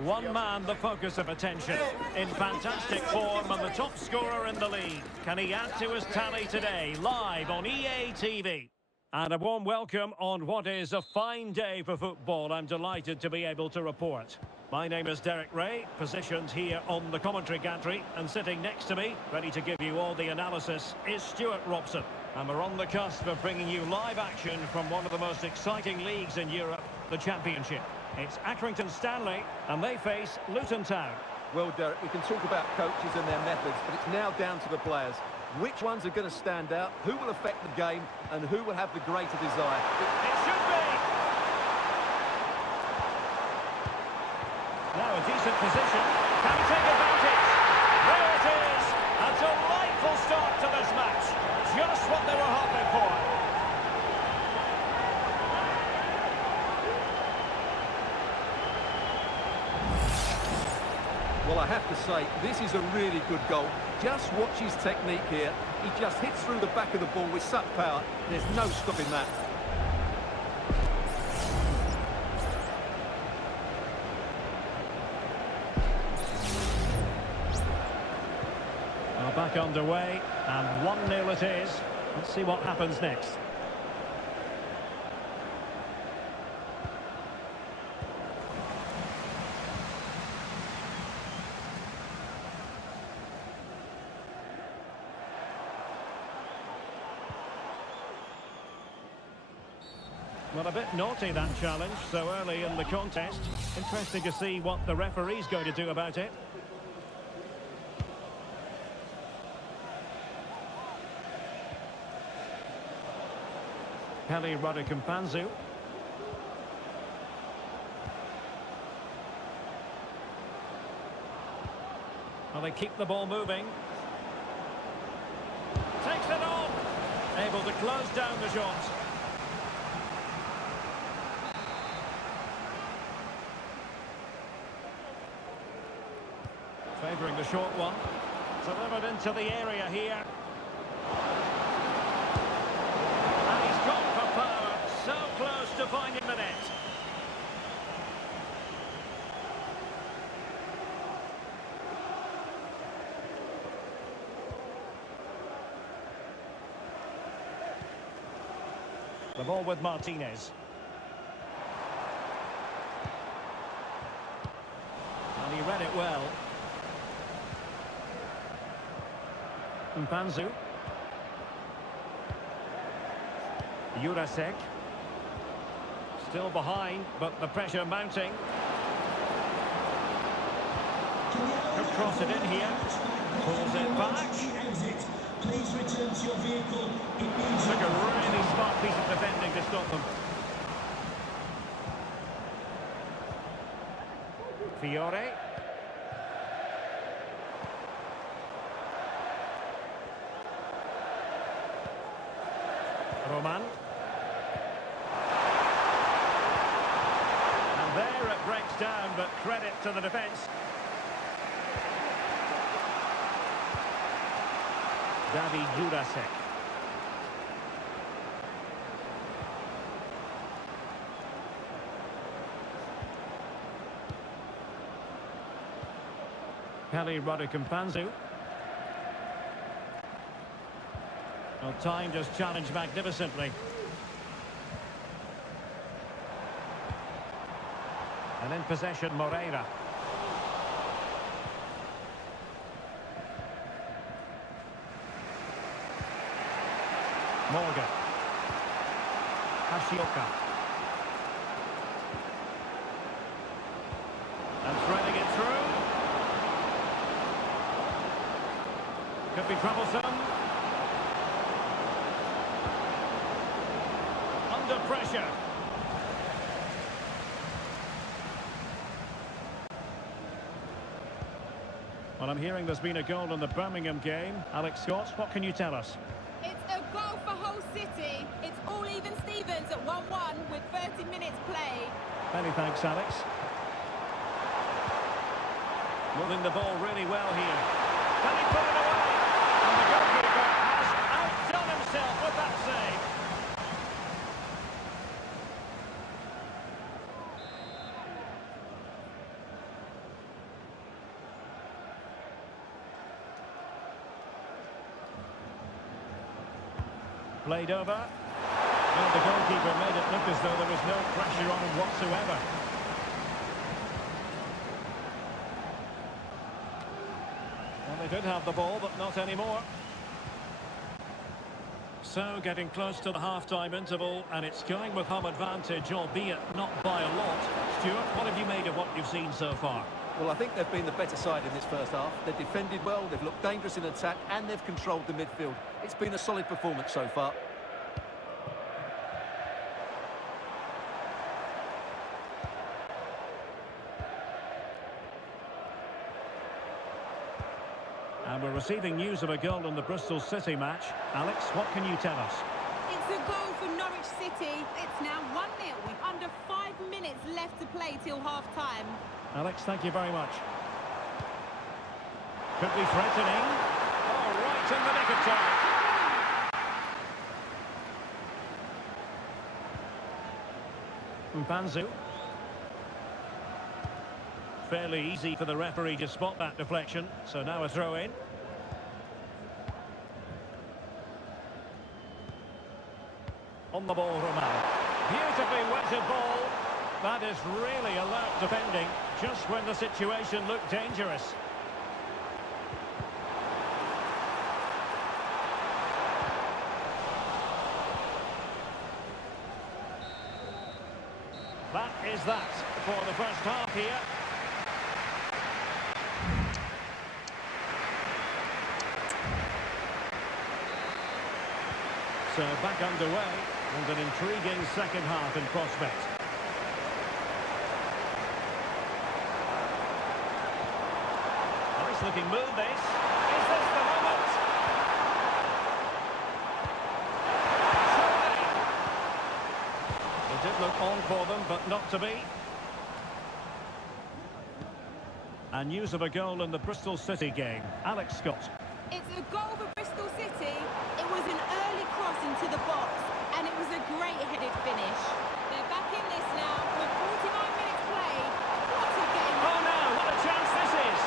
One man the focus of attention, in fantastic form and the top scorer in the league. Can he add to his tally today, live on EA TV? And a warm welcome on what is a fine day for football. I'm delighted to be able to report. My name is Derek Ray, positioned here on the commentary gantry, and sitting next to me, ready to give you all the analysis, is Stuart Robson. And we're on the cusp of bringing you live action from one of the most exciting leagues in Europe, the Championship. It's Accrington Stanley, and they face Luton Town. Well, Derek, we can talk about coaches and their methods, but it's now down to the players. Which ones are going to stand out, who will affect the game, and who will have the greater desire? It should be! Now a decent position. Can he take advantage? There it is! A delightful start to this match. Just what they were hoping for. Well, I have to say, this is a really good goal. Just watch his technique here. He just hits through the back of the ball with such power. There's no stopping that. Now back underway, and 1-0 it is. Let's see what happens next. Well, a bit naughty, that challenge, so early in the contest. Interesting to see what the referee's going to do about it. Kelly Rudder-Kampanzu. Well, they keep the ball moving. Takes it on! Able to close down the shot. Favouring the short one. Delivered into the area here. And he's gone for power. So close to finding the net. The ball with Martinez. And he read it well. Mpanzu. Jurasek. Still behind, but the pressure mounting. Could cross it in here. Pulls it back. Please return to your vehicle. Took a really smart piece of defending to stop them. Fiore. Roman. And there it breaks down, but credit to the defence. David Jurasek. Kelly Rudder-Kampanzu. Well, time just challenged magnificently. And in possession, Moreira. Morgan. Hashioka. And threading it through. Could be troublesome. Under pressure. Well, I'm hearing there's been a goal in the Birmingham game. Alex Scott, what can you tell us? It's a goal for Hull City. It's all even Stevens at 1-1 with 30 minutes played. Many thanks, Alex. Moving the ball really well here. Can he put it away? And the goalkeeper has outdone himself with that save. Played over. Well, the goalkeeper made it look as though there was no pressure on him whatsoever. Well, they did have the ball, but not anymore. So, getting close to the half-time interval, and it's going with home advantage, albeit not by a lot. Stuart, what have you made of what you've seen so far? Well, I think they've been the better side in this first half. They've defended well, they've looked dangerous in attack, and they've controlled the midfield. It's been a solid performance so far. And we're receiving news of a goal in the Bristol City match. Alex, what can you tell us? It's a goal for Norwich City. It's now 1-0 with under 5 minutes left to play till half-time. Alex, thank you very much. Could be threatening. Oh, right in the nick of time. Mpanzu. Fairly easy for the referee to spot that deflection. So now a throw in. On the ball, Romano. Beautifully wetted ball. That is really alert defending, just when the situation looked dangerous. That is that for the first half here. So back underway, and an intriguing second half in prospect. Nice looking move this. Is this the moment? Surely. It did look on for them, but not to be. And news of a goal in the Bristol City game. Alex Scott. It's a goal for Bristol City. It was an early cross into the box, and it was a great headed finish. They're back in this now with 49 minutes played. What a game! Oh no, what a chance this is!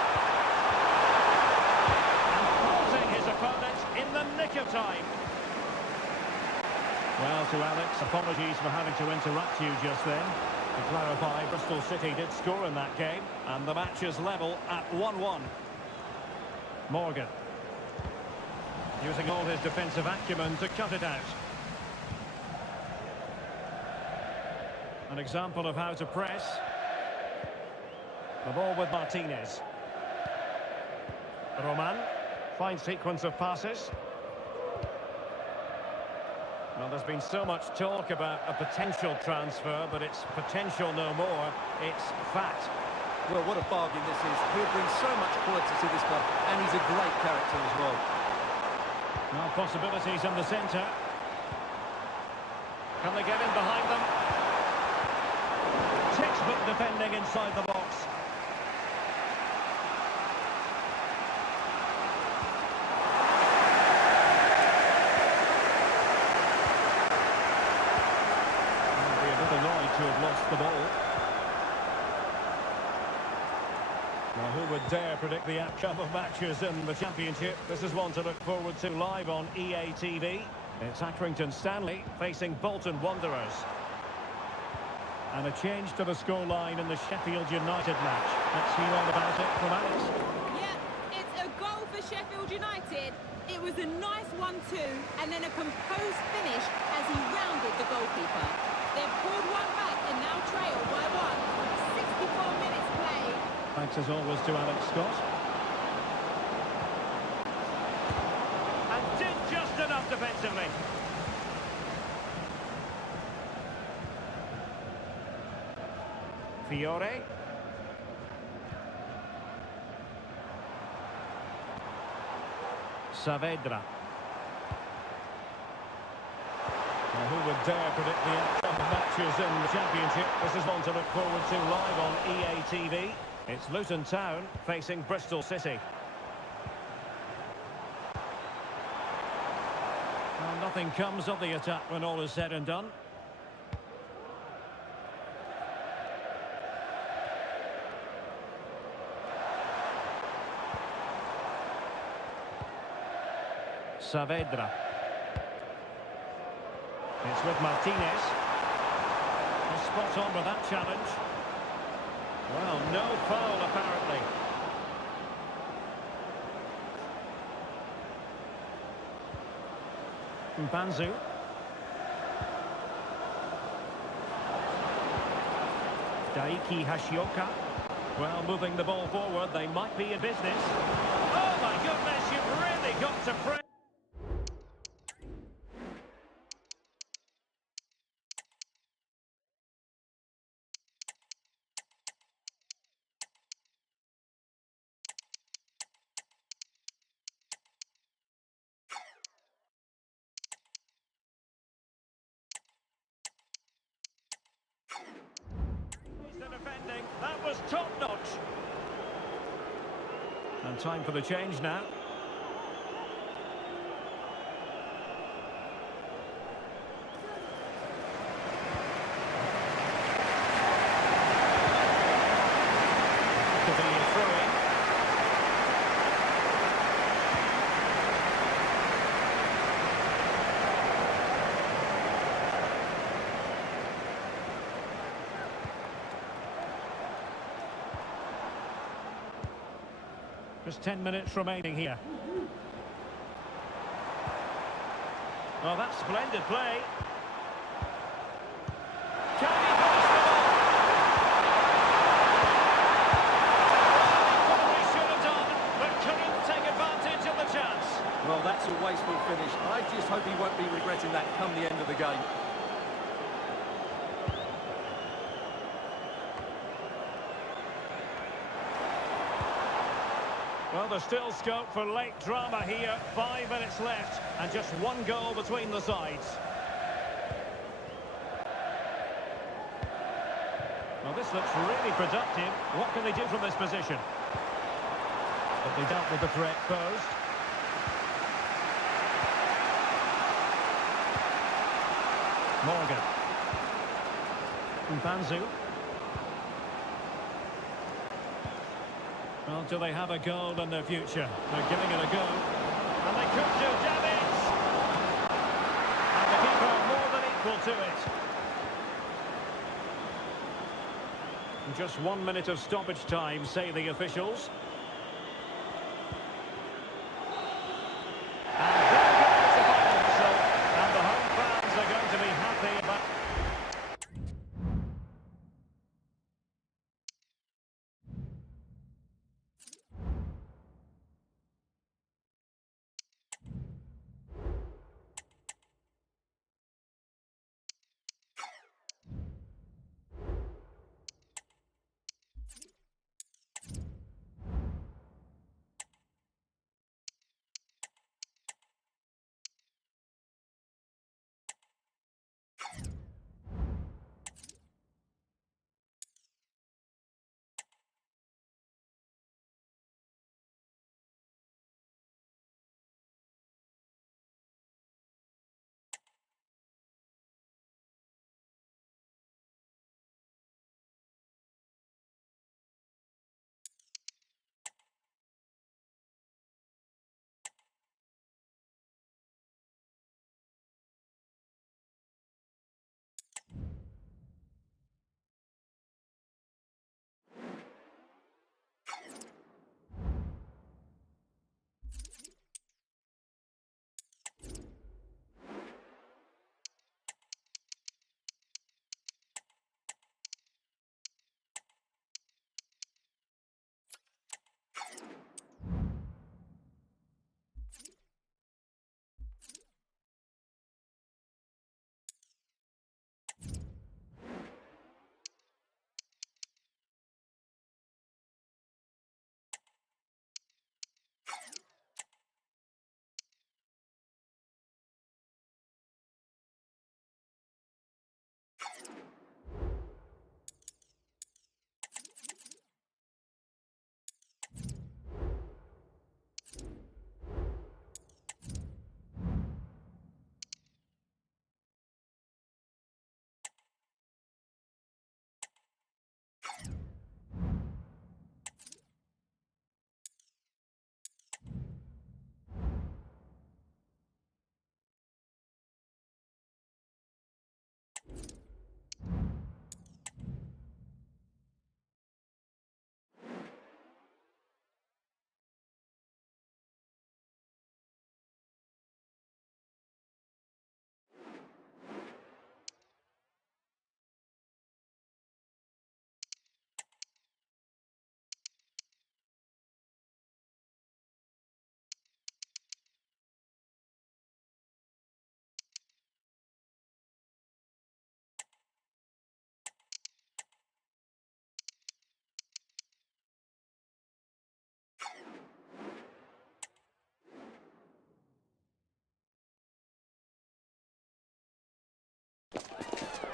And thwarting his opponent in the nick of time. Well, to Alex, apologies for having to interrupt you just then. To clarify, Bristol City did score in that game, and the match is level at 1-1. Morgan. Using all his defensive acumen to cut it out. An example of how to press. The ball with Martinez. Roman. Fine sequence of passes. Well, there's been so much talk about a potential transfer, but it's potential no more. It's fact. Well, what a bargain this is. He'll bring so much quality to this club, and he's a great character as well. Now possibilities in the centre. Can they get in behind them? Textbook defending inside the box. I'll be a bit annoyed to have lost the ball. Well, who would dare predict the outcome of matches in the Championship? This is one to look forward to live on EA TV. It's Accrington Stanley facing Bolton Wanderers. And a change to the scoreline in the Sheffield United match. Let's hear all about it from Alex. Yeah, it's a goal for Sheffield United. It was a nice 1-2 and then a composed finish as he rounded the goalkeeper. They've pulled one back and now trail by 1. 64 minutes played. Thanks as always to Alex Scott. And did just enough defensively. Fiore. Saavedra. Well, who would dare predict the outcome of matches in the Championship? This is one to look forward to live on EA TV. It's Luton Town facing Bristol City. Well, nothing comes of the attack when all is said and done. Saavedra. It's with Martinez. He's spot on with that challenge. Well, no foul apparently. Mbanzu. Daiki Hashioka. Well, moving the ball forward, they might be in business. Oh my goodness, you've really got to pray. The defending, that was top-notch. And time for the change now. Could be a throw-in. Just 10 minutes remaining here. Well, that's splendid play. Can he finish the ball? Well, he should have done, but couldn't take advantage of the chance. Well, that's a wasteful finish. I just hope he won't be regretting that come the end of the game. Well, there's still scope for late drama here. 5 minutes left and just one goal between the sides. Well, this looks really productive. What can they do from this position? But they dealt with the threat posed. Morgan. Mbanzu. Well, do they have a goal in their future? They're giving it a go. And they could do damage! And the keeper more than equal to it. And just 1 minute of stoppage time, say the officials. And there goes the final whistle. And the home fans are going to be happy about...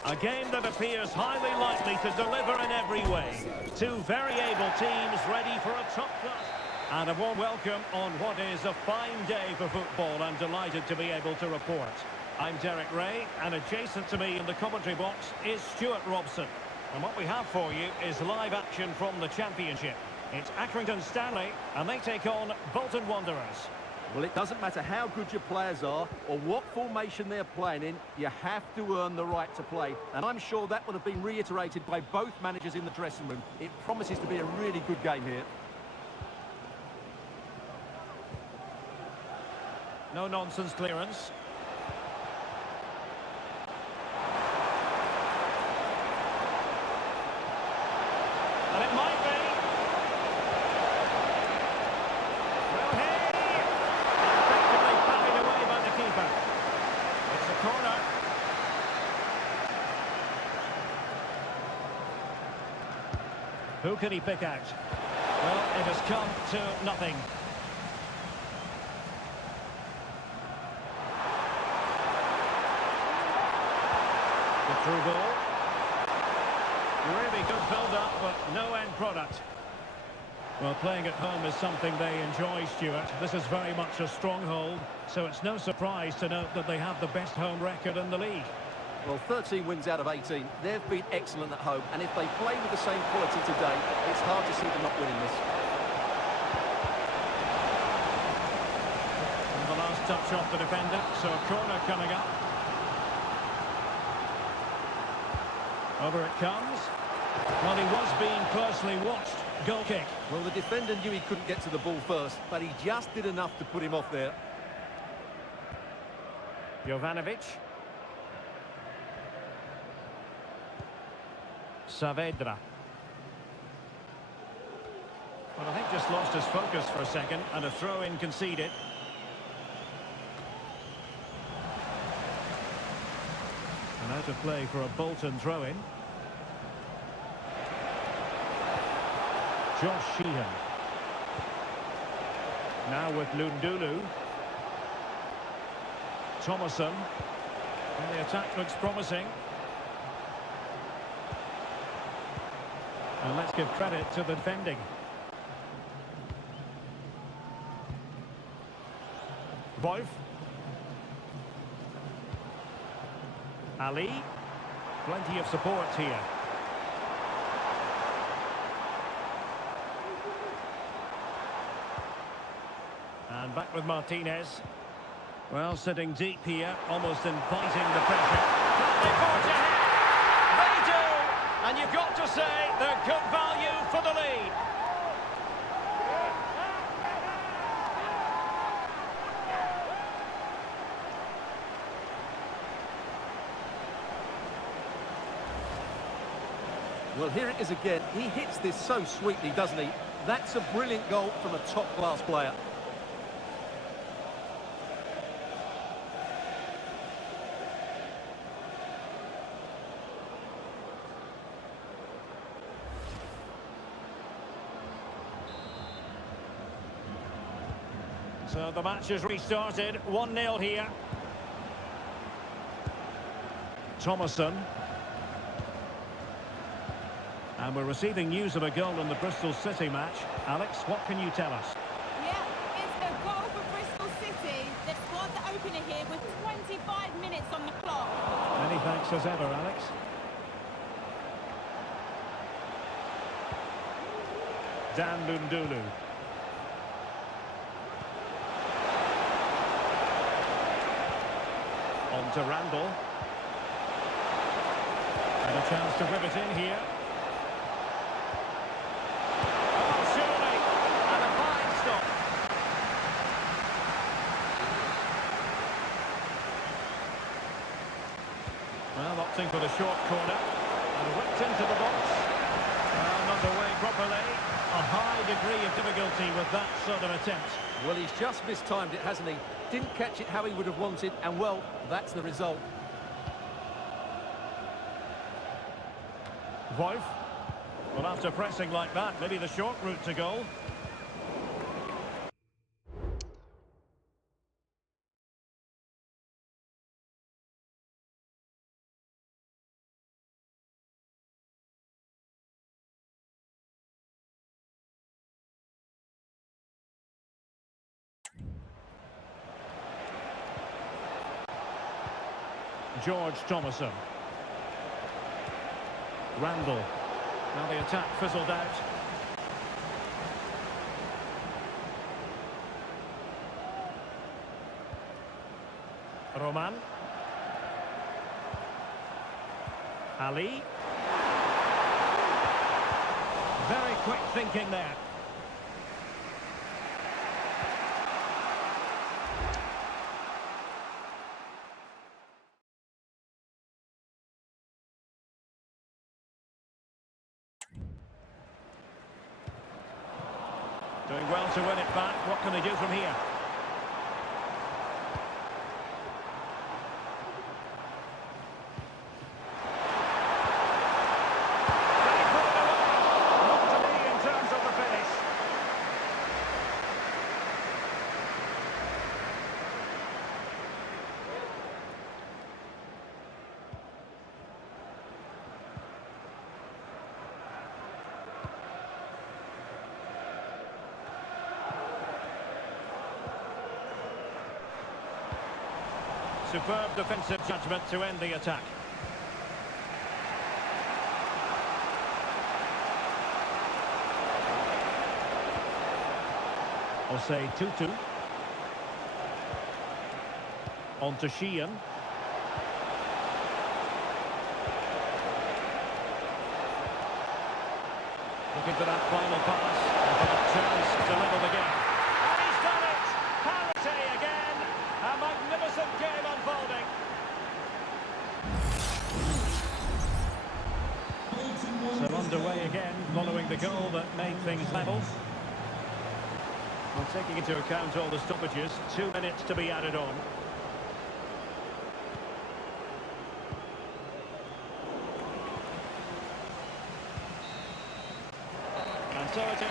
A game that appears highly likely to deliver in every way. Two very able teams ready for a top class. And a warm welcome on what is a fine day for football. I'm delighted to be able to report. I'm Derek Ray, and adjacent to me in the commentary box is Stuart Robson. And what we have for you is live action from the Championship. It's Accrington Stanley, and they take on Bolton Wanderers. Well, it doesn't matter how good your players are or what formation they're playing in, you have to earn the right to play. And I'm sure that would have been reiterated by both managers in the dressing room. It promises to be a really good game here. No-nonsense clearance. And it might be. Well, hey! Effectively parried away by the keeper. It's a corner. Who can he pick out? Well, it has come to nothing. The through ball. Really good build-up, but no end product. Well, playing at home is something they enjoy, Stuart. This is very much a stronghold, so it's no surprise to note that they have the best home record in the league. Well, 13 wins out of 18. They've been excellent at home, and if they play with the same quality today, it's hard to see them not winning this. And the last touch off the defender, so a corner coming up. Over it comes. Well, he was being closely watched. Goal kick. Well, the defender knew he couldn't get to the ball first, but he just did enough to put him off there. Jovanovic. Saavedra. Well, I think just lost his focus for a second, and a throw-in conceded. And out of play for a Bolton throw-in. Josh Sheehan. Now with Lundulu. Thomason. And the attack looks promising. And let's give credit to the defending. Boyf. Ali. Plenty of support here. And back with Martinez. Well, sitting deep here, almost inviting the pressure. They forge ahead. They do! And you've got to say they're good value for the lead. Well, here it is again. He hits this so sweetly, doesn't he? That's a brilliant goal from a top-class player. So the match has restarted. 1-0 here. Thomason. And we're receiving news of a goal in the Bristol City match. Alex, what can you tell us? Yeah, it's a goal for Bristol City. They've scored the opener here with 25 minutes on the clock. Many thanks as ever, Alex. Dan Lundulu. On to Randall. And a chance to rivet in here. Oh, surely. And a fine stop. Well, opting for the short corner. And whipped into the box. Well, not away properly. A high degree of difficulty with that sort of attempt. Well, he's just mistimed it, hasn't he? Didn't catch it how he would have wanted, and well, that's the result. Wolf. Well, after pressing like that, maybe the short route to goal. George Thomason. Randall. Now the attack fizzled out. Roman. Ali. Very quick thinking there. Doing well to win it back. What can they do from here? They put it away. Not to be in terms of the finish. Superb defensive judgment to end the attack. I'll say 2-2. On to Sheehan. Looking for that final pass. Chance delivered again. And he's done it! Parity again! A magnificent game unfolding. So underway again, following the goal that made things level. Well, taking into account all the stoppages, 2 minutes to be added on. And so it is.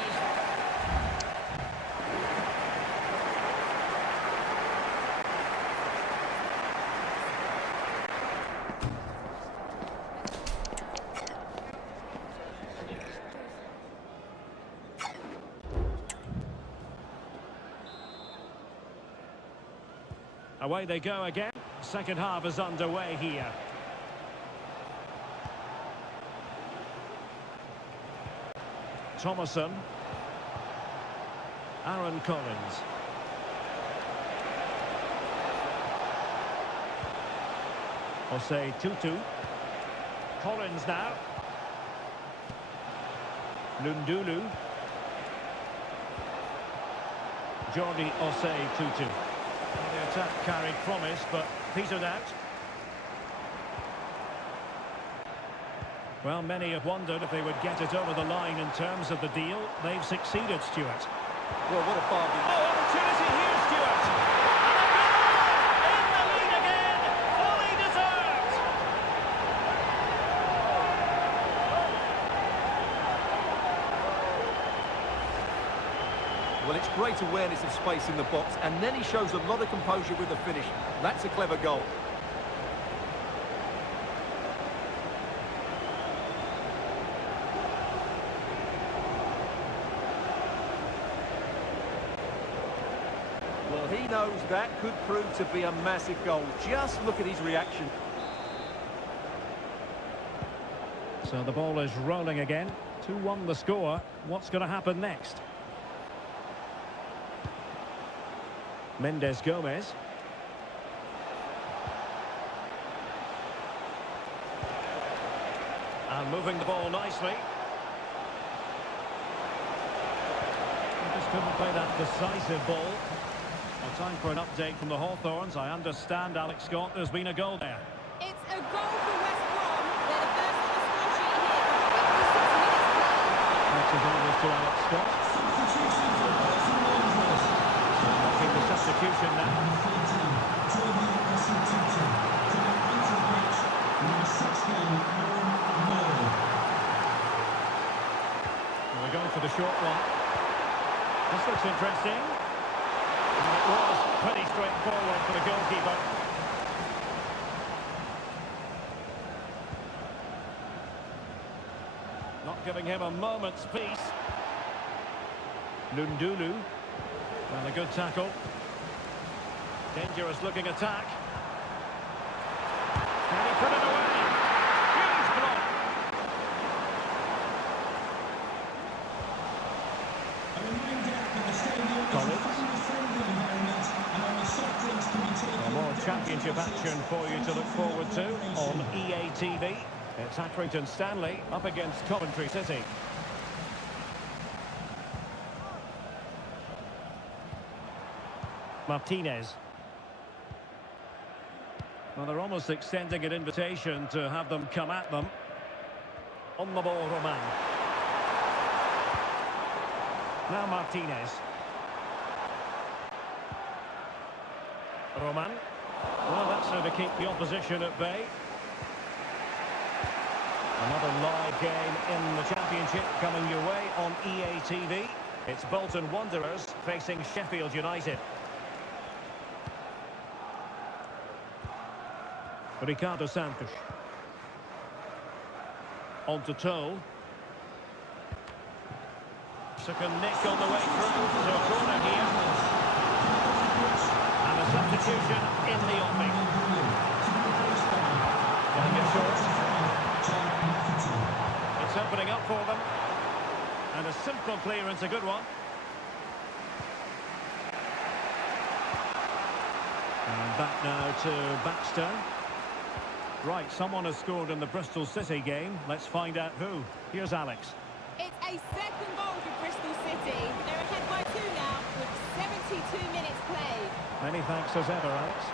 Away they go again. Second half is underway here. Thomason. Aaron Collins. I'll say 2-2. Collins now. Lundulu. Jordi Osei 2-2. The attack carried promise, but petered out. Well, many have wondered if they would get it over the line in terms of the deal. They've succeeded, Stuart. Well, what a bargain. Oh, opportunity here, Stuart! And a goal! In the lead again! Fully deserved! Well, it's great awareness of space in the box, and then he shows a lot of composure with the finish. That's a clever goal. Well, he knows that could prove to be a massive goal. Just look at his reaction. So the ball is rolling again. 2-1 the score. What's going to happen next? Mendes Gomez. And moving the ball nicely. He just couldn't play that decisive ball. Well, time for an update from the Hawthorns. I understand, Alex Scott, there's been a goal there. It's a goal for West Brom. They're the first on the score sheet here. 56 minutes played. Thanks as always to Alex Scott. Making the substitution now. We're going for the short one. This looks interesting. And it was pretty straightforward for the goalkeeper. Not giving him a moment's peace. Lundulu. And a good tackle. Dangerous looking attack. Can he put it away? Huge block. A reminder that the stadium is a Collins. family-friendly environment and only soft drinks can be taken. More championship action for you to look forward to on EA TV. It's Accrington Stanley up against Coventry City. Martinez. Well, they're almost extending an invitation to have them come at them. On the ball, Roman. Now Martinez. Roman. Well, that's how to keep the opposition at bay. Another live game in the Championship coming your way on EA TV. It's Bolton Wanderers facing Sheffield United. Ricardo Santos. On to Toll. Took a nick on the way through to a corner here. And a substitution in the offing. Getting it short. It's opening up for them. And a simple clearance, a good one. And back now to Baxter. Right, someone has scored in the Bristol City game. Let's find out who. Here's Alex. It's a second goal for Bristol City. They're ahead by 2 now with 72 minutes played. Many thanks as ever, Alex.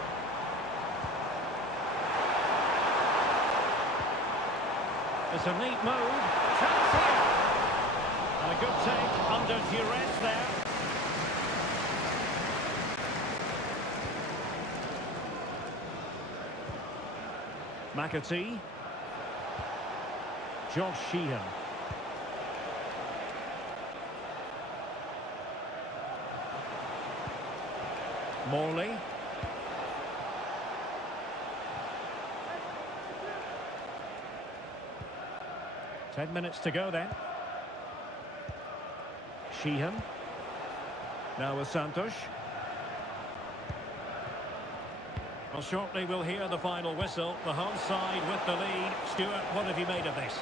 It's a neat move. Chance here. And a good take under duress there. McAtee. Josh Sheehan. Morley. Ten minutes to go then. Sheehan. Now with Santos. Well, shortly we'll hear the final whistle. The home side with the lead. Stuart, what have you made of this?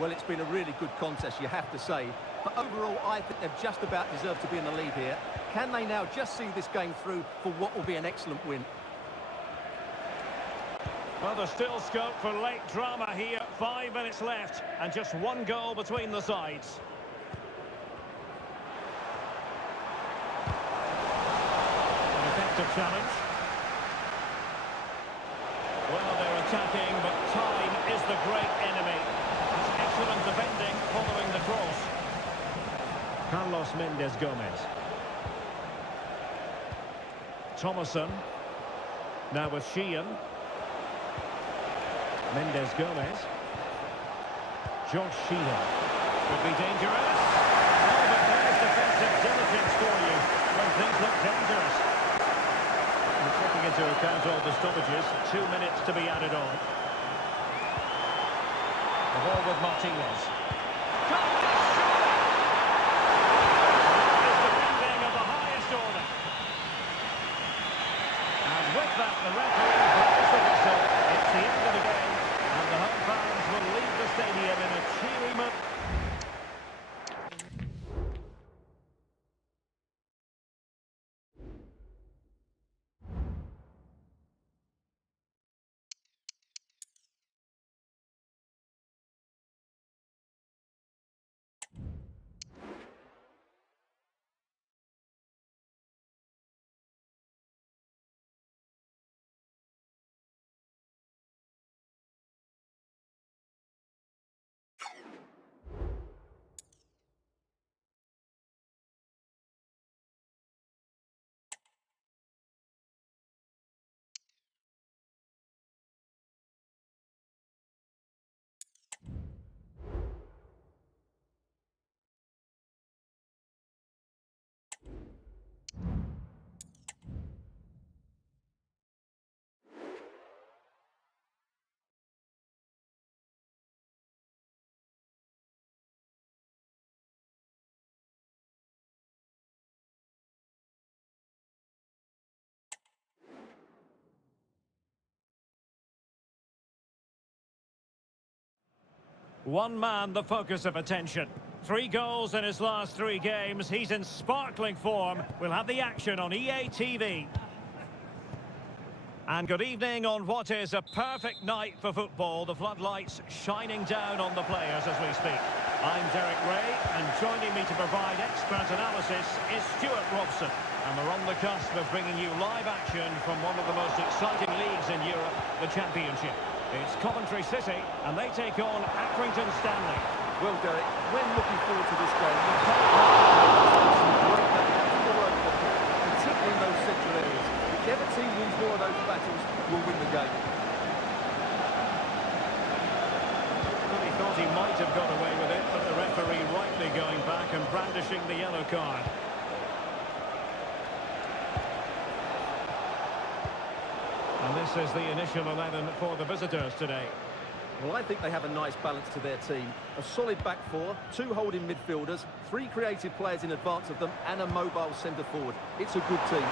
Well, it's been a really good contest, you have to say. But overall, I think they've just about deserved to be in the lead here. Can they now just see this game through for what will be an excellent win? Well, there's still scope for late drama here. 5 minutes left and just one goal between the sides. An effective challenge. Well, they're attacking, but time is the great enemy. It's excellent defending following the cross. Carlos Mendes Gomez. Thomason. Now with Sheehan. Mendes Gomez. Josh Sheehan. Could be dangerous. Oh, but there's defensive diligence for you when things look dangerous. And taking into account all the stoppages, 2 minutes to be added on. The ball with Martinez. Is defending of the highest order. And with that, the referee blows the whistle. It's the end of the game. And the home fans will leave the stadium in a cheery mood. One man the focus of attention. 3 goals in his last 3 games. He's in sparkling form. We'll have the action on EA TV. And good evening on what is a perfect night for football. The floodlights shining down on the players as we speak. I'm Derek Ray, and joining me to provide expert analysis is Stuart Robson. And we're on the cusp of bringing you live action from one of the most exciting leagues in Europe, the Championship. It's Coventry City, and they take on Accrington Stanley. Well, Derek, when looking forward to this game, you can't help some great battles all over the pitch, particularly in those central areas. Whichever team wins more of those battles will win the game. Well, he thought he might have got away with it, but the referee rightly going back and brandishing the yellow card. And this is the initial 11 for the visitors today. Well, I think they have a nice balance to their team. A solid back four, 2 holding midfielders, 3 creative players in advance of them, and a mobile centre forward. It's a good team.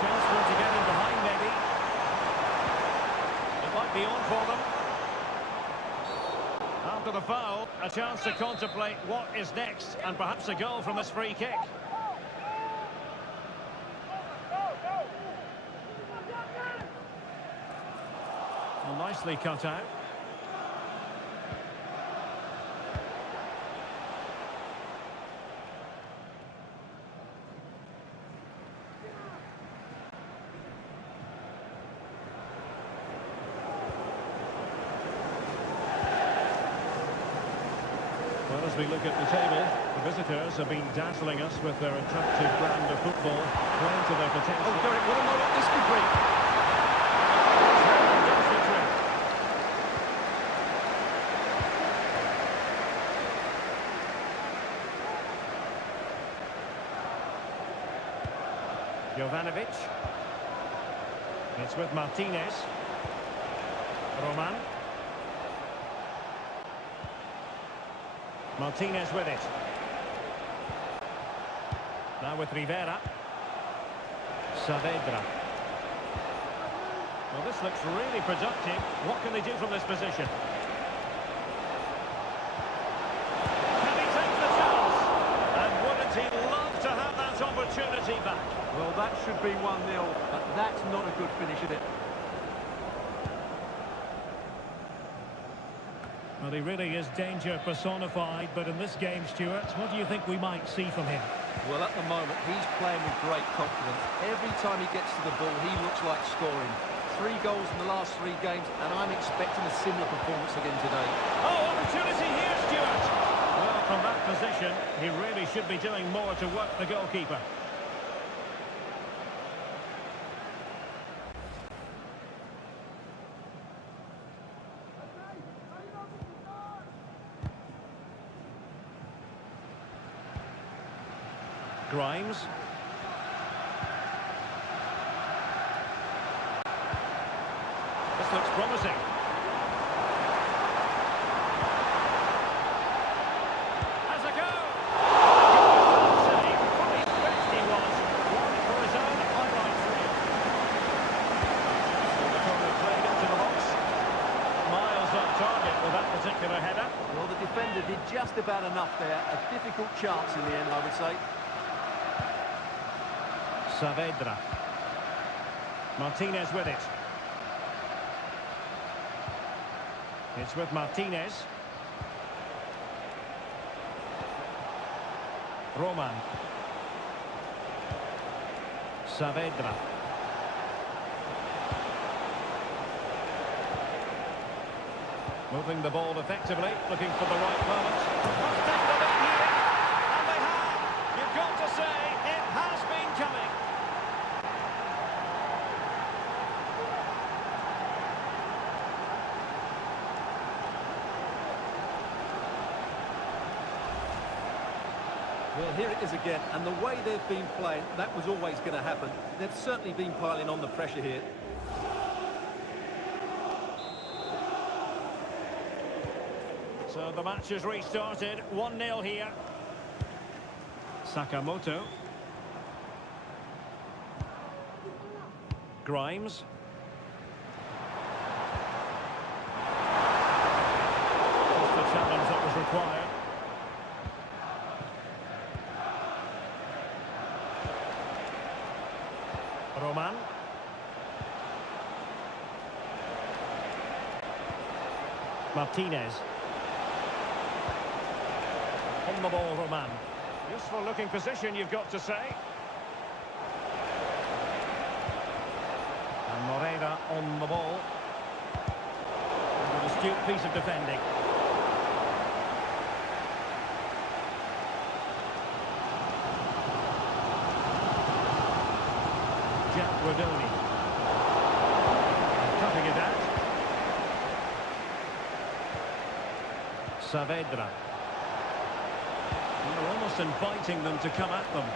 Chance for him to get in behind, maybe. It might be on for them. After the foul, a chance to contemplate what is next, and perhaps a goal from this free kick. Well, nicely cut out. Well, as we look at the table, the visitors have been dazzling us with their attractive brand of football, playing to their potential. Oh, Derek, what a moment this could be. Jovanovic. It's with Martinez. Roman. Martinez with it. Now with Rivera. Saavedra. Well, this looks really productive. What can they do from this position? Can he take the chance? And wouldn't he love to have that opportunity back? Well, that should be 1-0, but that's not a good finish, is it? Well, he really is danger personified, but in this game, Stuart, what do you think we might see from him? Well, at the moment, he's playing with great confidence. Every time he gets to the ball, he looks like scoring. 3 goals in the last 3 games, and I'm expecting a similar performance again today. Oh, opportunity here, Stuart! Well, from that position, he really should be doing more to work the goalkeeper. Grimes. This looks promising. Has a go! Save. Probably best he was. One for his own highlight reel. So the corner played into the box. Miles off target with that particular header. Well, the defender did just about enough there. A difficult chance in the end, I would say. Saavedra. Martinez with it. It's with Martinez. Roman. Saavedra. Moving the ball effectively, looking for the right moment. Must take the lead here, and they have. You've got to say, it has been coming. Well, here it is again, and the way they've been playing, that was always going to happen. They've certainly been piling on the pressure here. So the match has restarted, 1-0 here. Sakamoto. Grimes. Just the challenge that was required. Roman. Martinez. On the ball, Roman. Useful looking position, you've got to say. And Moreira on the ball. And an astute piece of defending. Rodoni. Cutting it out. Saavedra. You're almost inviting them to come at them.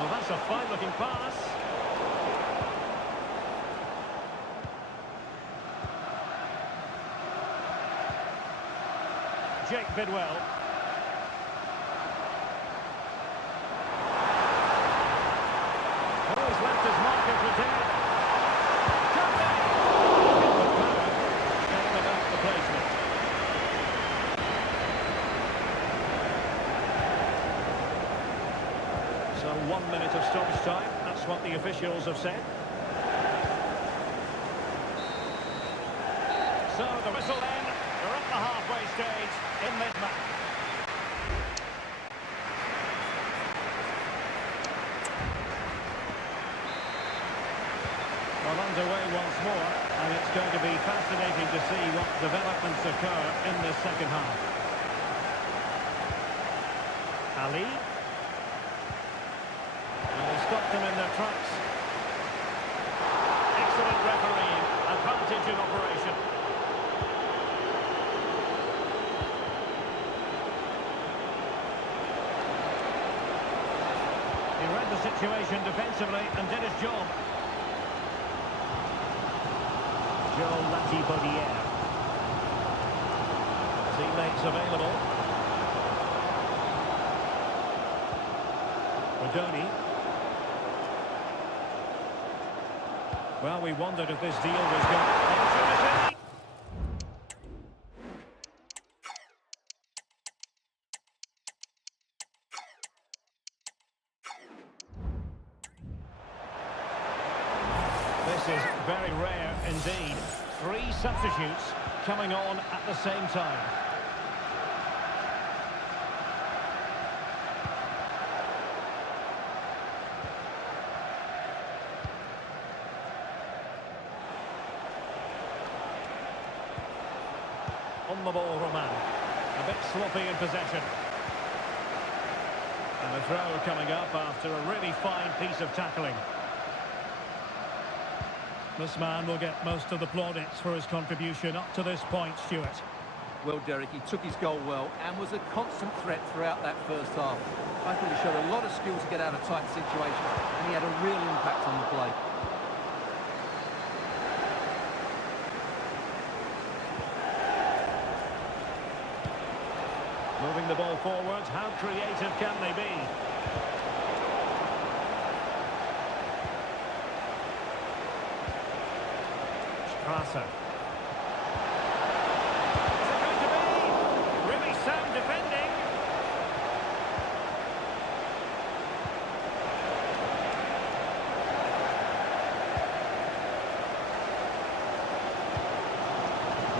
Oh, that's a fine-looking pass. Jake Bidwell. Oh, he's left his marker for dead. Shame about the placement. So 1 minute of stoppage time. That's what the officials have said. So the whistle then. We're at the halfway stage in this match. Well, underway once more, and it's going to be fascinating to see what developments occur in this second half. Ali. And he stopped them in their tracks. Excellent refereeing, advantage in operation. He read the situation defensively and did his job. Joel Lati-Bodier. Teammates available. Rodoni. Well, we wondered if this deal was going to... This is very rare indeed. 3 substitutes coming on at the same time. On the ball, Roman. A bit sloppy in possession. And the throw coming up after a really fine piece of tackling. This man will get most of the plaudits for his contribution up to this point, Stuart. Well, Derek, he took his goal well and was a constant threat throughout that first half. I think he showed a lot of skill to get out of tight situations, and he had a real impact on the play. Moving the ball forward, how creative can they be? Strasser. Is it going to be? Really sound defending.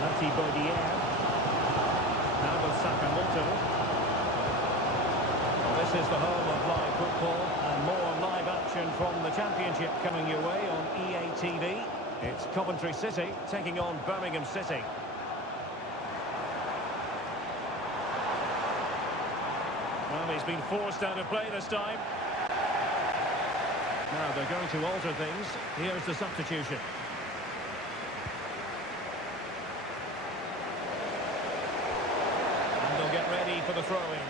Lati-Bodier. Now with Sakamoto. Well, this is the home of live football and more live action from the Championship coming your way on EA TV. It's Coventry City taking on Birmingham City. Well, he's been forced out of play this time. Now they're going to alter things. Here's the substitution. And they'll get ready for the throw-in.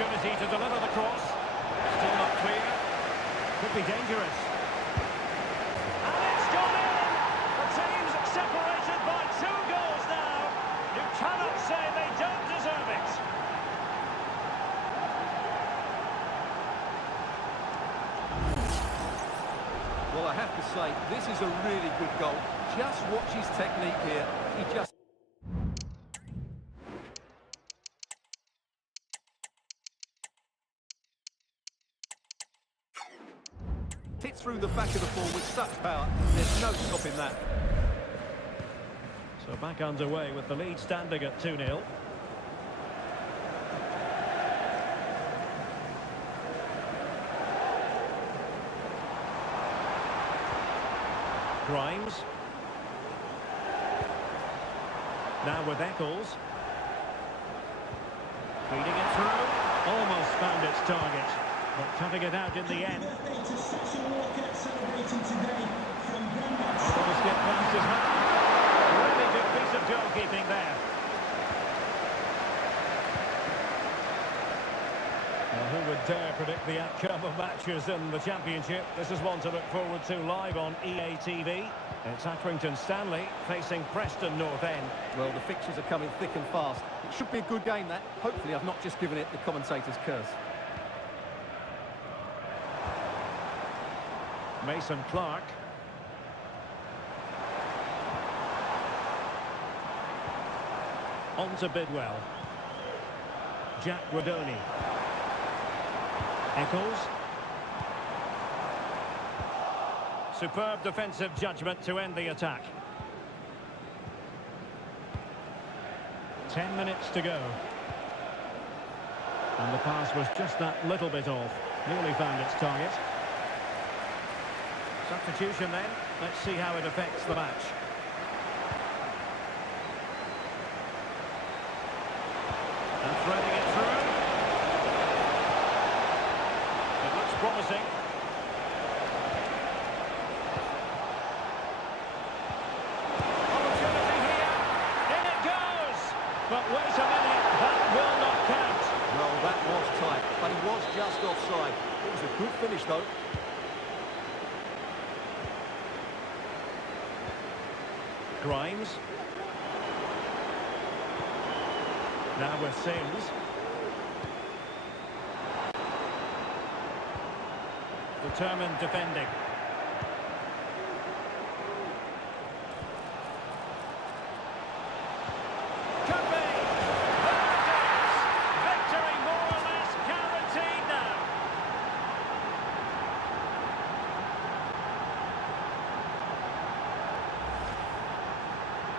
Opportunity to deliver the cross. Still not clear. Could be dangerous. And it's gone in! The team's separated by 2 goals now. You can't say, this is a really good goal. Just watch his technique here. He just... hits through the back of the ball with such power. There's no stopping that. So back underway with the lead standing at 2-0. Grimes. Now with Eccles. Feeding it through. Almost found its target, but cutting it out in the end. Almost get past his man. Really good piece of goalkeeping there. Well, who would dare predict the outcome of matches in the Championship? This is one to look forward to live on EA TV. It's Accrington Stanley facing Preston North End. Well, the fixtures are coming thick and fast. It should be a good game, that. Hopefully I've not just given it the commentator's curse. Mason Clark. On to Bidwell. Jack Rodoni. Eccles. Superb defensive judgment to end the attack. 10 minutes to go. And the pass was just that little bit off. Nearly found its target. Substitution then. Let's see how it affects the match. And threading it through. It looks promising. Opportunity here. In it goes. But wait a minute. That will not count. Well, that was tight, but he was just offside. It was a good finish, though. Grimes. Now with Sims. Determined defending. Could be! There it is! Victory more or less guaranteed now.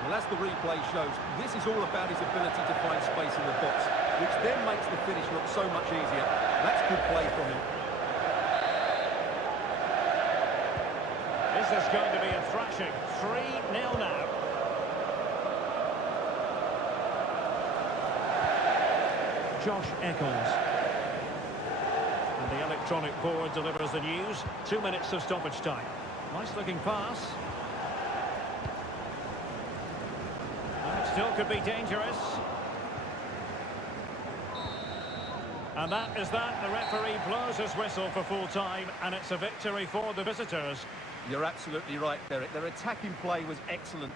Well, as the replay shows, this is all about his ability to find space in the box, which then makes the finish look so much easier. That's good play from him. This is going to be a thrashing. 3-0 now. Josh Eccles. And the electronic board delivers the news. 2 minutes of stoppage time. Nice looking pass. And it still could be dangerous. And that is that. The referee blows his whistle for full time, and it's a victory for the visitors. You're absolutely right, Derek. Their attacking play was excellent.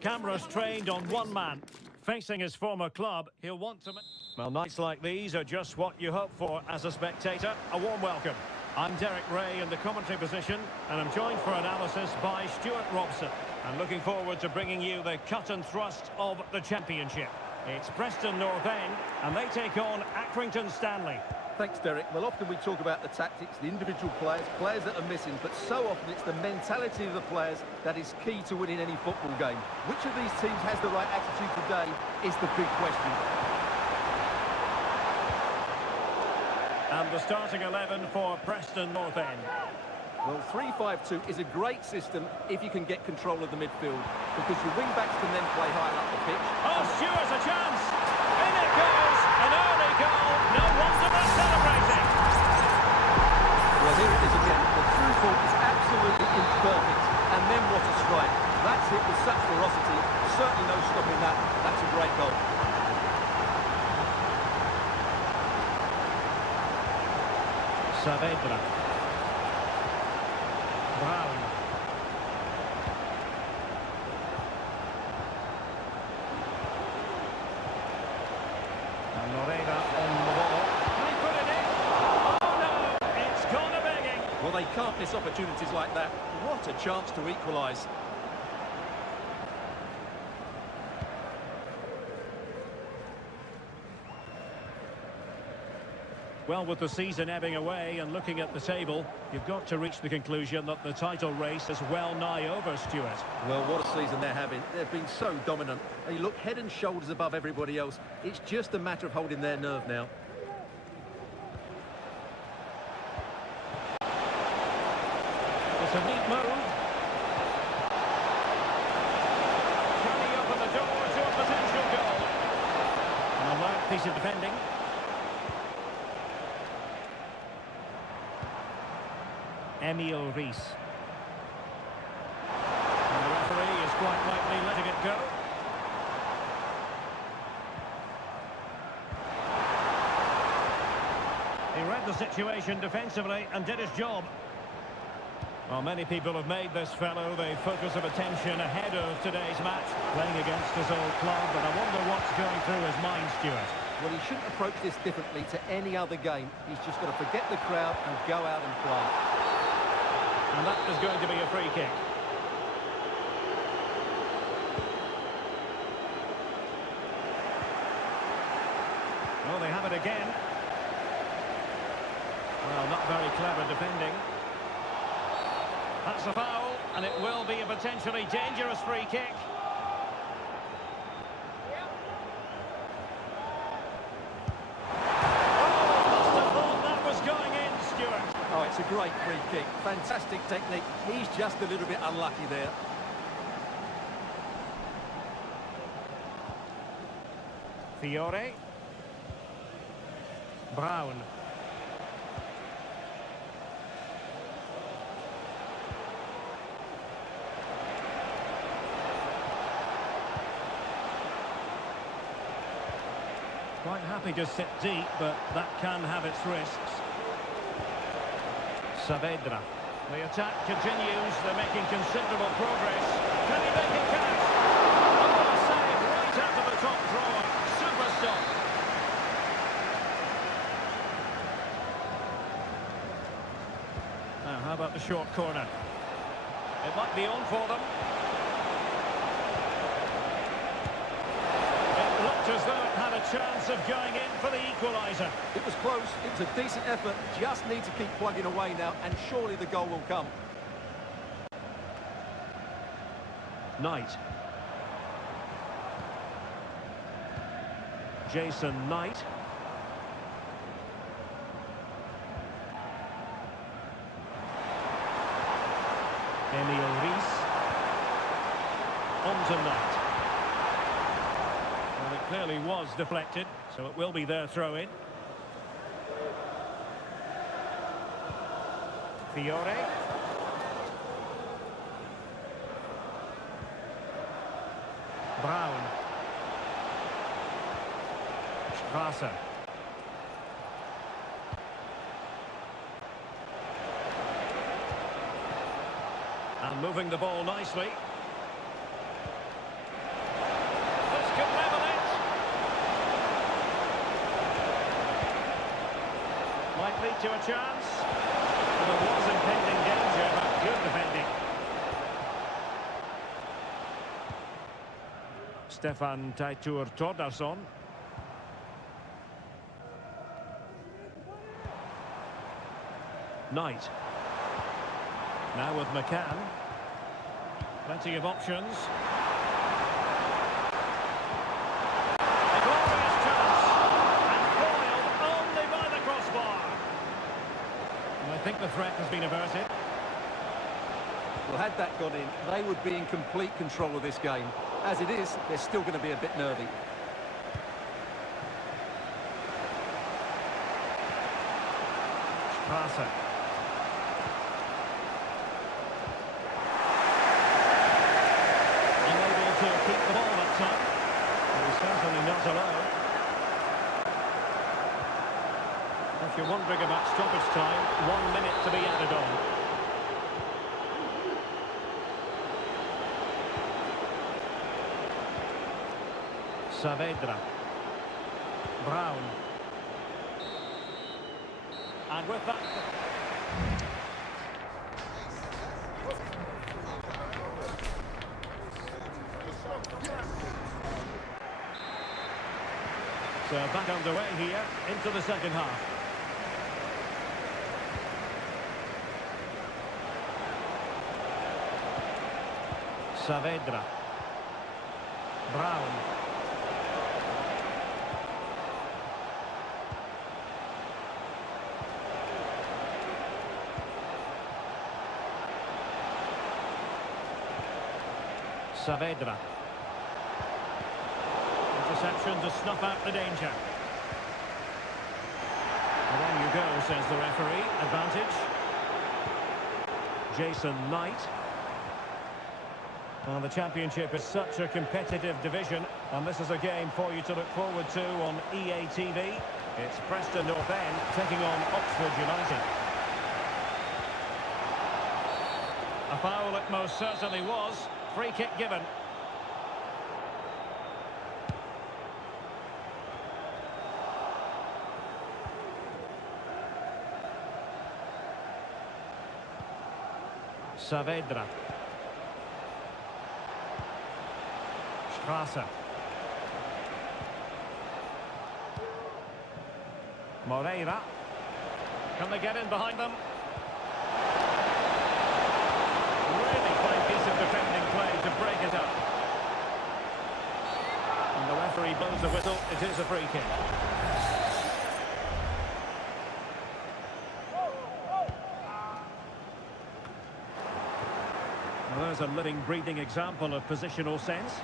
Cameras trained on one man. Facing his former club, he'll want to... Well, nights like these are just what you hope for as a spectator. A warm welcome. I'm Derek Ray in the commentary position, and I'm joined for analysis by Stuart Robson. And looking forward to bringing you the cut and thrust of the championship. It's Preston North End, and they take on Accrington Stanley. Thanks, Derek. Well, often we talk about the tactics, the individual players that are missing, but so often it's the mentality of the players that is key to winning any football game. Which of these teams has the right attitude today is the big question. And the starting 11 for Preston North End. Well, 3-5-2 is a great system if you can get control of the midfield, because your wing-backs can then play higher up the pitch. Oh, Stewart's a chance! In it goes! An early goal! No wonder they're celebrating! Well, here it is again. The through ball is absolutely imperfect, and then what a strike. That's hit with such ferocity. Certainly no stopping that. That's a great goal. Saavedra. Brown. And Moreira on the ball. Can he put it in? Oh no! It's gone a begging. Well, they can't miss opportunities like that. What a chance to equalise. Well, with the season ebbing away and looking at the table, you've got to reach the conclusion that the title race is well nigh over, Stuart. Well, what a season they're having. They've been so dominant. They look head and shoulders above everybody else. It's just a matter of holding their nerve now. It's a neat move. Can he open the door to a potential goal? An alert piece of defending. Emil Rees. And the referee is quite likely letting it go. He read the situation defensively and did his job. Well, many people have made this fellow the focus of attention ahead of today's match, playing against his old club, and I wonder what's going through his mind, Stuart. Well, he shouldn't approach this differently to any other game. He's just got to forget the crowd and go out and play. And that is going to be a free kick. Well, they have it again. Well, not very clever defending. That's a foul, and it will be a potentially dangerous free kick. Oh, it's a great free kick. Fantastic technique. He's just a little bit unlucky there. Fiore. Brown. Quite happy to sit deep, but that can have its risks. Saavedra. The attack continues. They're making considerable progress. Can he make it count? Oh, a save right out of the top drawer. Super stop. Now, how about the short corner? It might be on for them. It looked as though it had a chance of going in for the equaliser. It was close. It was a decent effort. Just need to keep plugging away now, and surely the goal will come. Knight. Jason Knight. Emil Rees. On to Knight. Well, it clearly was deflected, so it will be their throw-in. Fiore. Brown. Strasser. And moving the ball nicely. Might lead to a chance. There was impending danger, but good defending. Stefan Teitur Tordarsson. Knight. Now with McCann. Plenty of options. A glorious chance. And foiled only by the crossbar. And I think the threat has been averted. Well, had that gone in, they would be in complete control of this game. As it is, they're still going to be a bit nervy. Passer. Unable to keep the ball that time. He's certainly not alone. If you're wondering about stoppage time, 1 minute to be added on. Saavedra. Brown. And with that... So back underway here into the second half. Saavedra. Brown. Saavedra. Interception to snuff out the danger. And on you go, says the referee. Advantage. Jason Knight. Well, the Championship is such a competitive division, and this is a game for you to look forward to on EA TV. It's Preston North End taking on Oxford United. A foul it most certainly was. Free kick given. Saavedra. Strasser. Moreira. Can they get in behind them? Really fine piece of defending play to break it up. And the referee blows the whistle. It is a free kick. Well, there's a living, breathing example of positional sense.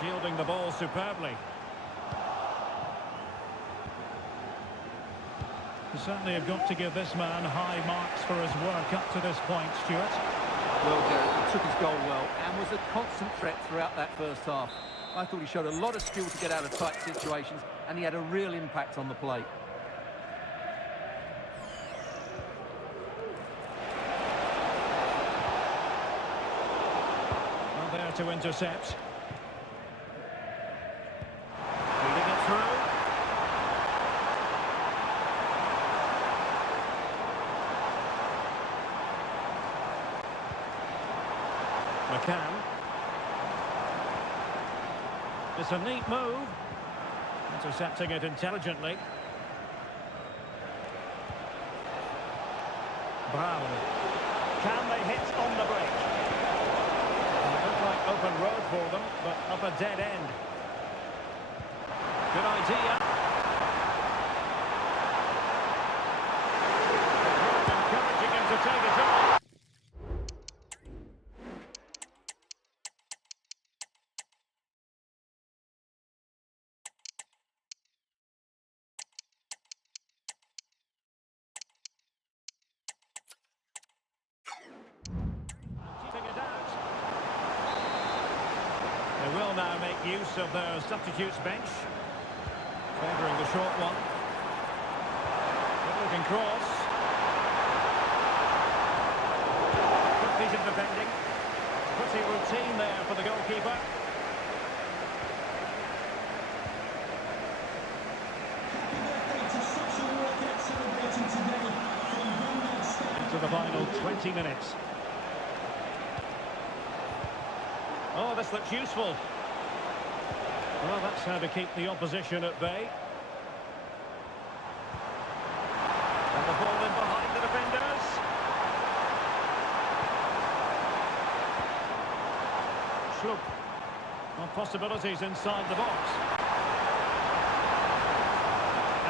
Shielding the ball superbly. You certainly have got to give this man high marks for his work up to this point, Stuart. Well, Derek, he took his goal well and was a constant threat throughout that first half. I thought he showed a lot of skill to get out of tight situations, and he had a real impact on the plate. Well, there to intercept. Feeding it through. McCann. It's a neat move. Intercepting it intelligently. Brown. Can they hit on the break? It looked like open road for them, but up a dead end. Good idea. Encouraging him to take it on. They will now make use of their substitutes bench. Favouring the short one. Good looking cross. Good piece of defending. Pretty routine there for the goalkeeper. Happy birthday to such a the final 20 minutes. Oh, this looks useful. Well, that's how to keep the opposition at bay. And the ball in behind the defenders. Schlupp. Well, possibilities inside the box.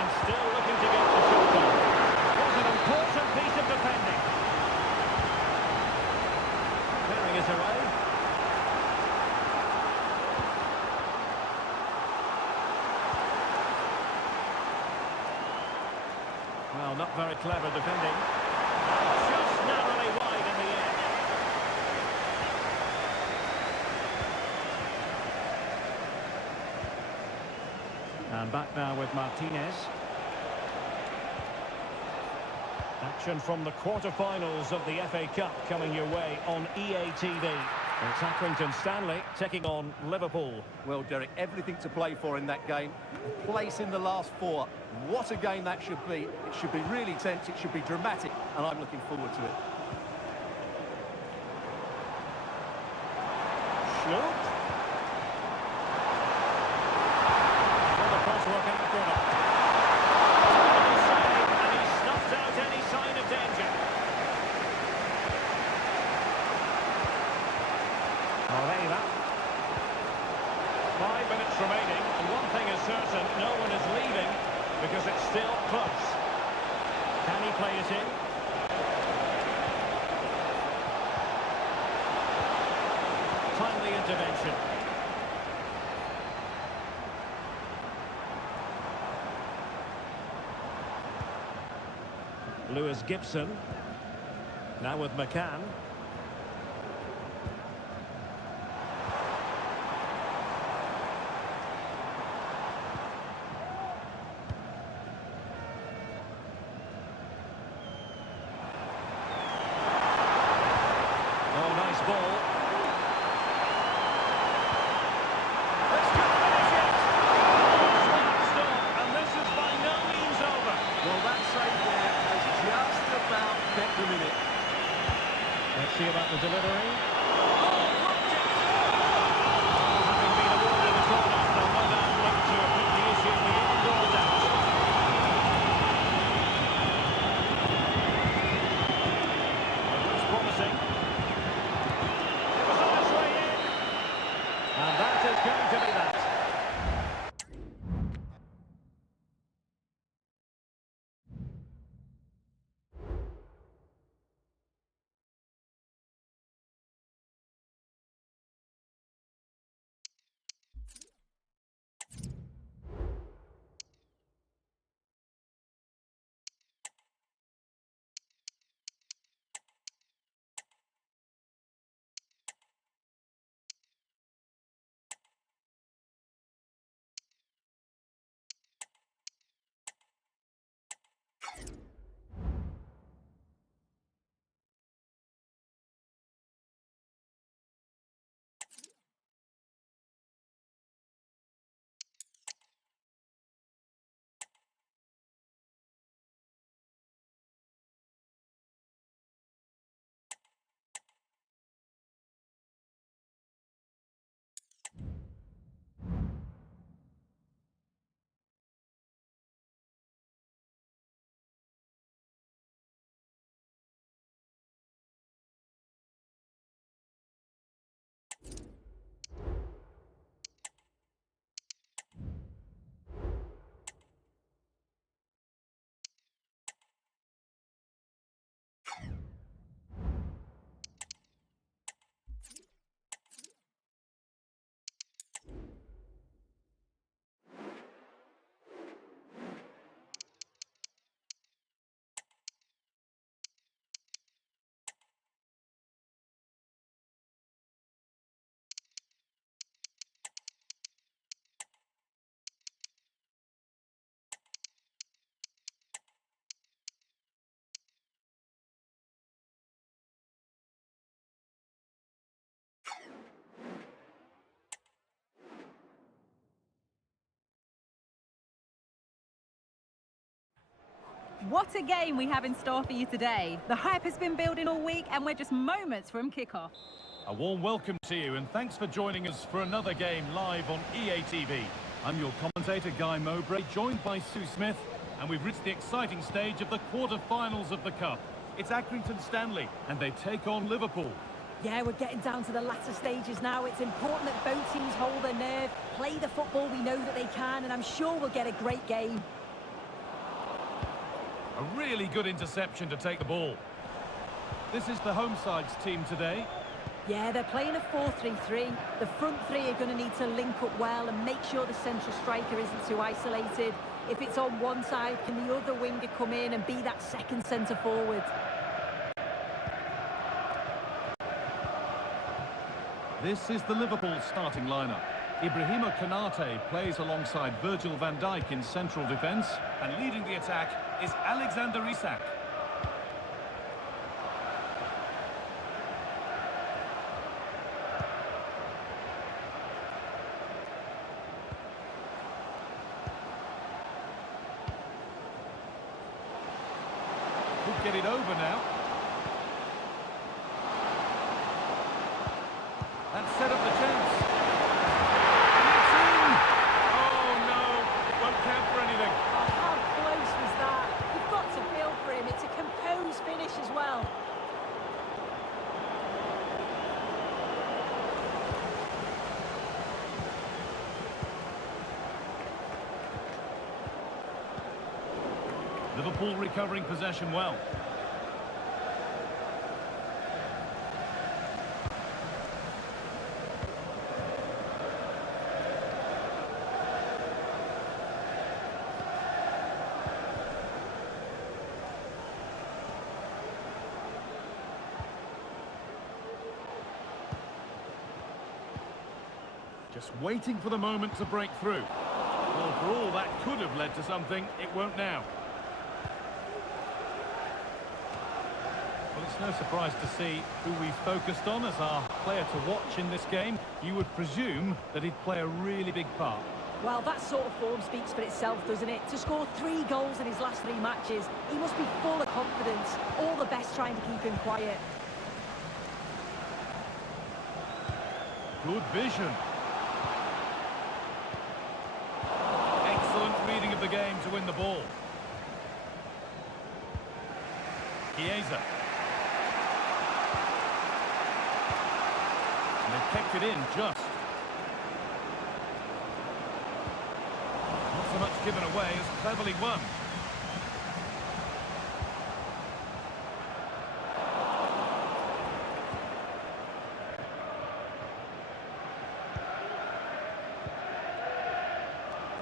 And still looking to get the shot on. Was an important piece of defending. Clearing it away. Well, not very clever defending. Just narrowly wide in the end. And back now with Martinez. Action from the quarter-finals of the FA Cup coming your way on EA TV. It's Accrington Stanley taking on Liverpool. Well, Derek, everything to play for in that game. A place in the last four. What a game that should be. It should be really tense, it should be dramatic, and I'm looking forward to it. Schlupp. Well, the crosswork in the corner. Well saved, and he snuffed out any sign of danger. Moreira. 5 minutes remaining, and one thing is certain, no one is leaving because it's still close. Can he play it in? Timely intervention. Lewis Gibson. Now with McCann. Oh, nice ball. Let's go finish it! Smart stop, and this is by no means over. Well, that save there has just about kept them in it. Let's see about the delivery. Oh, blocked it! Having been awarded a corner, they'll no doubt look to put the issue beyond all doubt. It looks promising. It was on its way in. And that is going to be that. What a game we have in store for you today. The hype has been building all week and we're just moments from kickoff. A warm welcome to you and thanks for joining us for another game live on EA TV. I'm your commentator Guy Mowbray, joined by Sue Smith, and we've reached the exciting stage of the quarter-finals of the Cup. It's Accrington Stanley and they take on Liverpool. Yeah, we're getting down to the latter stages now. It's important that both teams hold their nerve, play the football we know that they can, and I'm sure we'll get a great game. A really good interception to take the ball. This is the home side's team today. Yeah, they're playing a 4-3-3. The front three are going to need to link up well and make sure the central striker isn't too isolated. If it's on one side, can the other winger come in and be that second centre forward? This is the Liverpool starting lineup. Ibrahima Konate plays alongside Virgil van Dijk in central defence, and leading the attack is Alexander Isak. Could get it over now. And set up the chance. It's in! Oh no, it won't count for anything. Oh, how close was that? You've got to feel for him. It's a composed finish as well. Liverpool recovering possession well. Just waiting for the moment to break through. Well, for all that could have led to something, it won't now. Well, it's no surprise to see who we've focused on as our player to watch in this game. You would presume that he'd play a really big part. Well, that sort of form speaks for itself, doesn't it? To score 3 goals in his last 3 matches, he must be full of confidence. All the best trying to keep him quiet. Good vision. Excellent reading of the game to win the ball. Chiesa. And they've kept it in just. Not so much given away as cleverly won.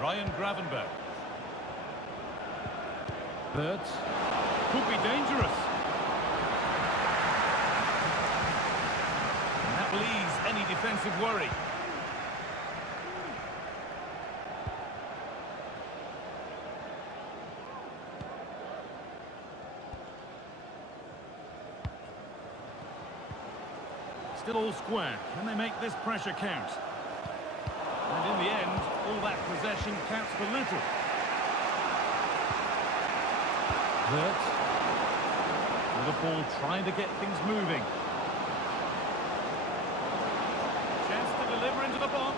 Ryan Gravenberch. Birds. Could be dangerous. And that will ease any defensive worry. Still all square. Can they make this pressure count? And in the end, all that possession counts for little. Wirtz. Liverpool trying to get things moving. Chance to deliver into the box.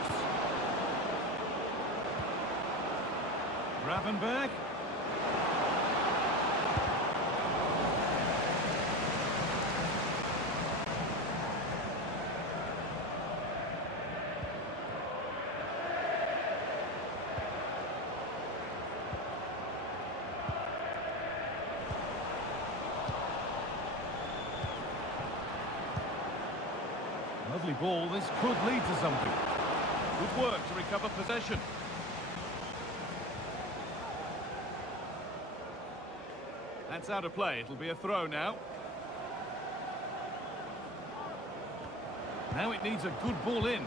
Gravenberch. Lovely ball, this could lead to something. Good work to recover possession. That's out of play, it'll be a throw now. Now it needs a good ball in.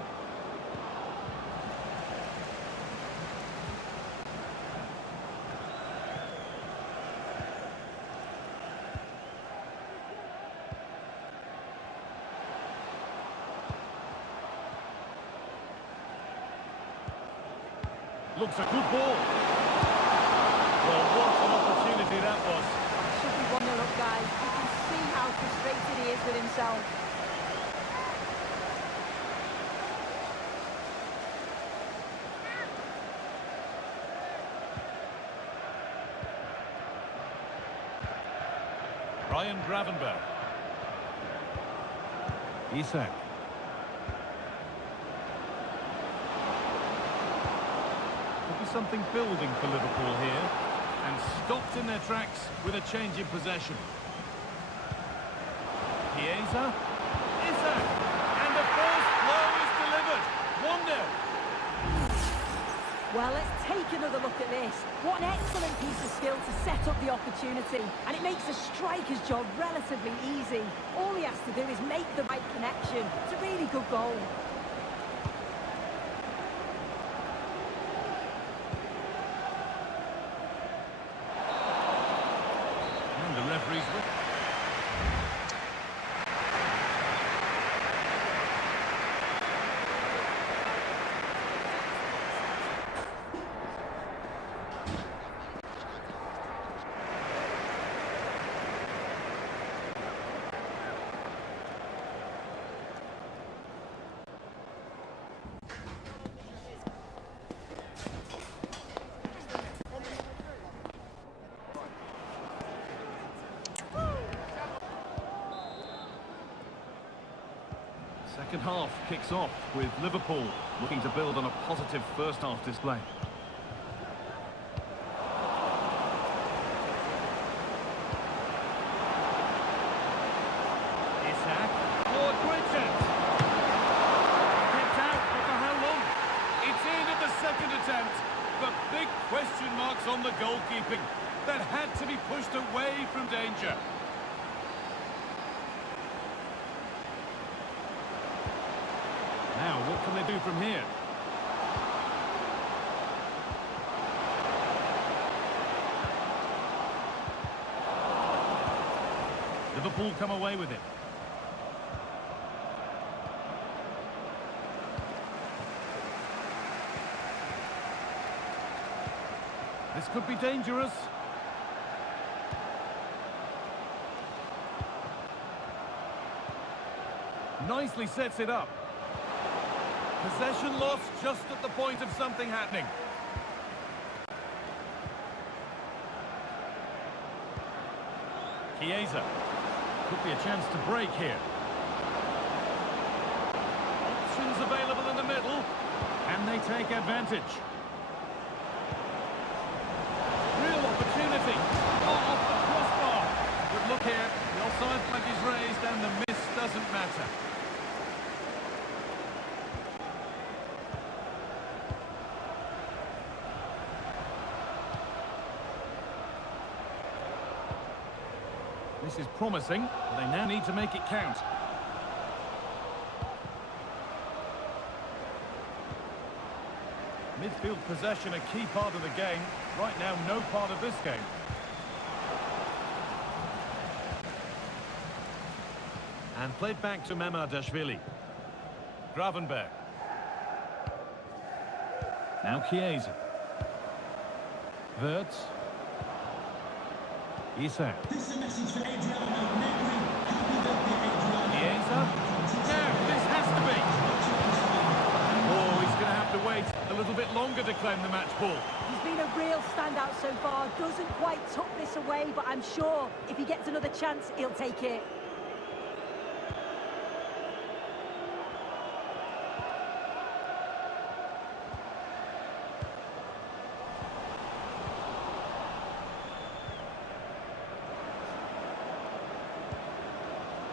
Looks a good ball. Well, what an opportunity that was. Ryan Gravenberg. Isak. Could be something building for Liverpool here. And stopped in their tracks with a change in possession. Chiesa. Isak. And the first blow is delivered. 1-0. Well, let's take another look at this. What an excellent piece of skill to set up the opportunity. And it makes the striker's job relatively easy. All he has to do is make the right connection. It's a really good goal. And the referee's with. Second half kicks off with Liverpool looking to build on a positive first half display. Isak. Oh, a great chance. Kicked out, but for how long? It's in at the second attempt. But big question marks on the goalkeeping. That had to be pushed away from danger. Now, what can they do from here? Liverpool come away with it. This could be dangerous. Nicely sets it up. Possession lost just at the point of something happening. Chiesa. Could be a chance to break here. Options available in the middle. Can they take advantage? Real opportunity. Oh, off the crossbar. But look here, the offside flag is raised and the miss doesn't matter. This is promising, but they now need to make it count. Midfield possession a key part of the game. Right now, no part of this game. And played back to Mamardashvili. Gravenberg. Now Chiesa. Wirtz. Isak. This is a message for Adriano Negri. Happy birthday, Adriano. Chiesa. Now, this has to be. Oh, he's going to have to wait a little bit longer to claim the match ball. He's been a real standout so far. Doesn't quite tuck this away, but I'm sure if he gets another chance, he'll take it.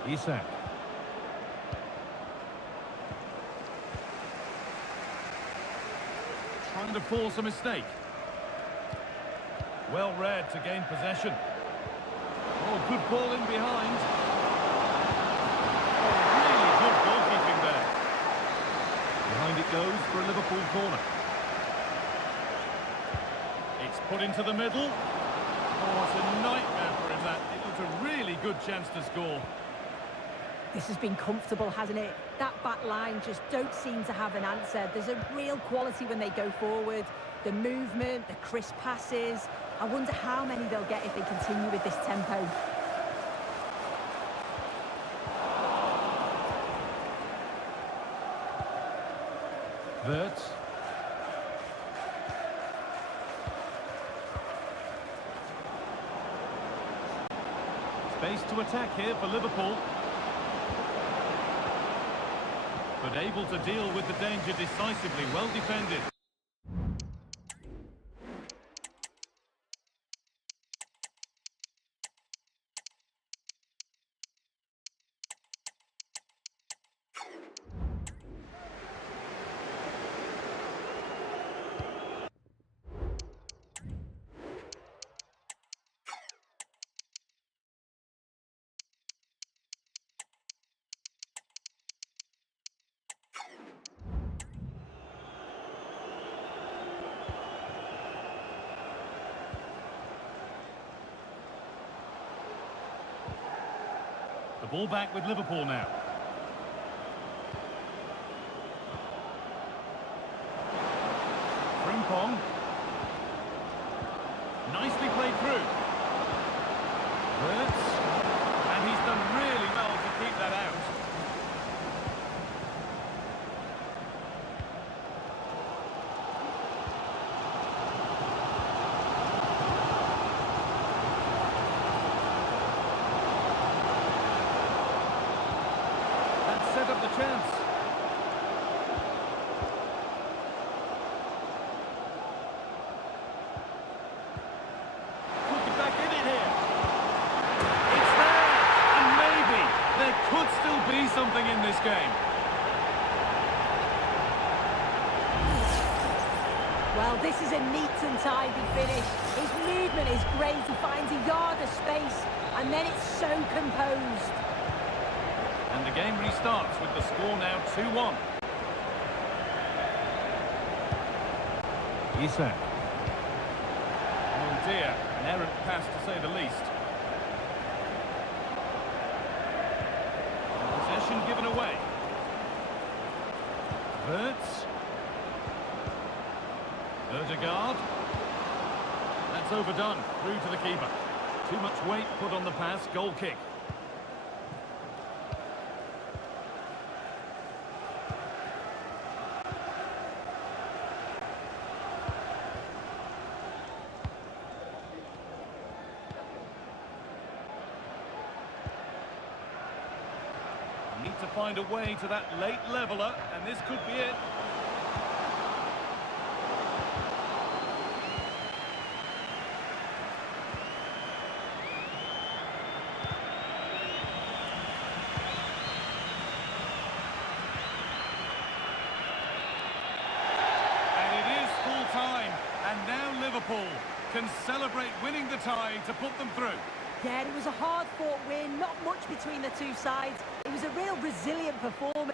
Isak. Trying to force a mistake. Well read to gain possession. Oh, good ball in behind. Oh, really good goalkeeping there. Behind it goes for a Liverpool corner. It's put into the middle. Oh, it's a nightmare for him that. It was a really good chance to score. This has been comfortable, hasn't it? That back line just don't seem to have an answer. There's a real quality when they go forward. The movement, the crisp passes. I wonder how many they'll get if they continue with this tempo. Wirtz. Space to attack here for Liverpool. But able to deal with the danger decisively, well defended. The ball back with Liverpool now. Frimpong. Nicely played through. Wirtz. And he's done really well to keep that out. Set up the chance. Could get back in it here. It's there, and maybe there could still be something in this game. Well, this is a neat and tidy finish. His movement is great. He finds a yard of space, and then it's so composed. And the game restarts with the score now 2-1. Isak. Oh dear, an errant pass to say the least. Possession given away. Wirtz. Ødegaard. That's overdone, through to the keeper. Too much weight put on the pass, goal kick. Need to find a way to that late leveller, and this could be it. And it is full time, and now Liverpool can celebrate winning the tie to put them through. Yeah, it was a hard-fought win, not much between the two sides. It was a real resilient performance.